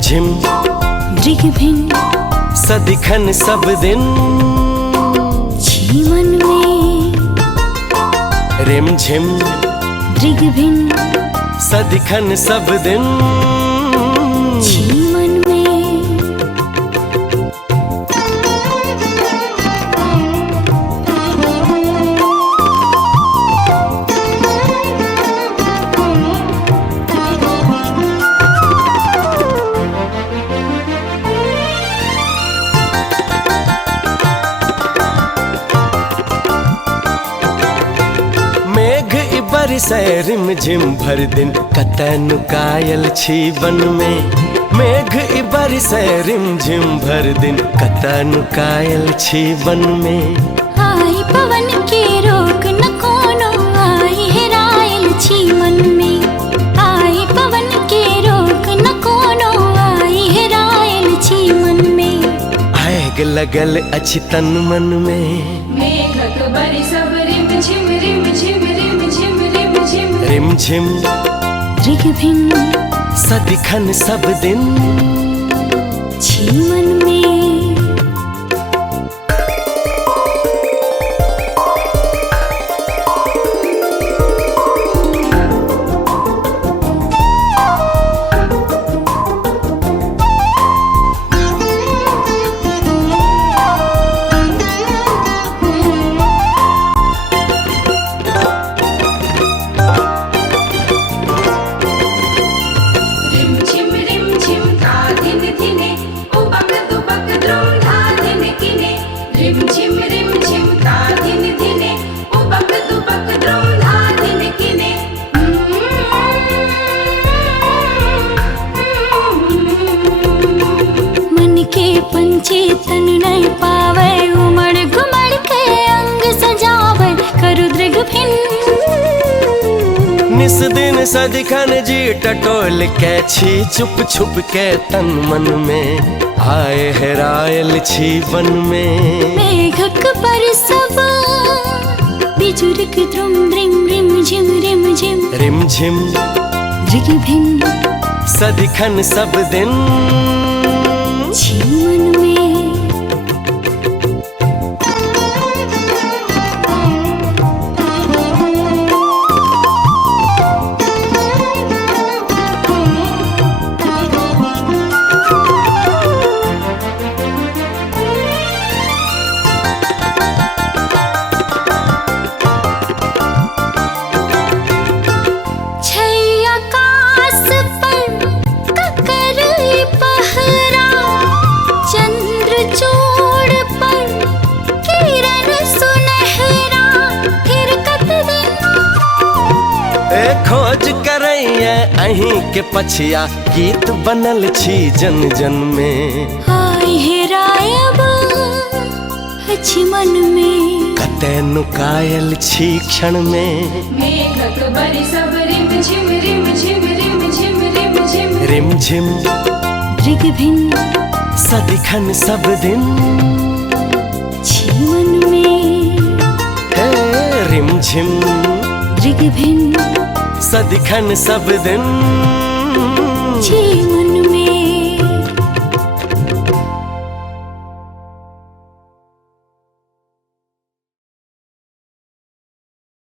रिमझिम दृग्भिन सदिखन सब दिन जीवन में। रिमझिम दृग्भिन सदिखन सब दिन जीवन में। बरसै रिमझिम भर दिन कतन कायल छी वन में। मेघ बरसै रिमझिम भर दिन कतन कायल छी वन में। आई पवन के रोक न कोनो आई हेरायल छी मन में। आई पवन के रोक न कोनो आई हेरायल छी मन में। आग लगल अछि तन मन में। मेघक बरसब रिमझिम रिमझिम रिमझिम रिमझिम। रिमझिम दृग्भिन सदिखन सब दिन जीवन में। रिमझिम रिमझिम ता धिन धिने उबक दुबक द्रुम धा धिन किने। मन के पंछी तन नहीं पावे उमड़ घुमड़ के अंग सजावे करु दृग्भिन। निस दिन सदिखन जी टटोल के छी छुप छुप के तन मन में। आए हेरायल छी वन में। मेघक बरसब बिजुरक द्रुम द्रिम रिमझिम रिमझिम। रिमझिम दृग्भिन सदिखन सब दिन जीवन में। खोज करैया अहीं के पछिया गीत बनल छी जन जन में। आई हेरायब अछि मन में कतैनु कायल छी क्षण में। मेघक बरसब रिमझिम रिमझिम रिमझिम रिमझिम। रिमझिम दृग्भिन सदिखन सब दिन जीवन में। रिमझिम दृग्भिन सदिखन सब दिन जीवन।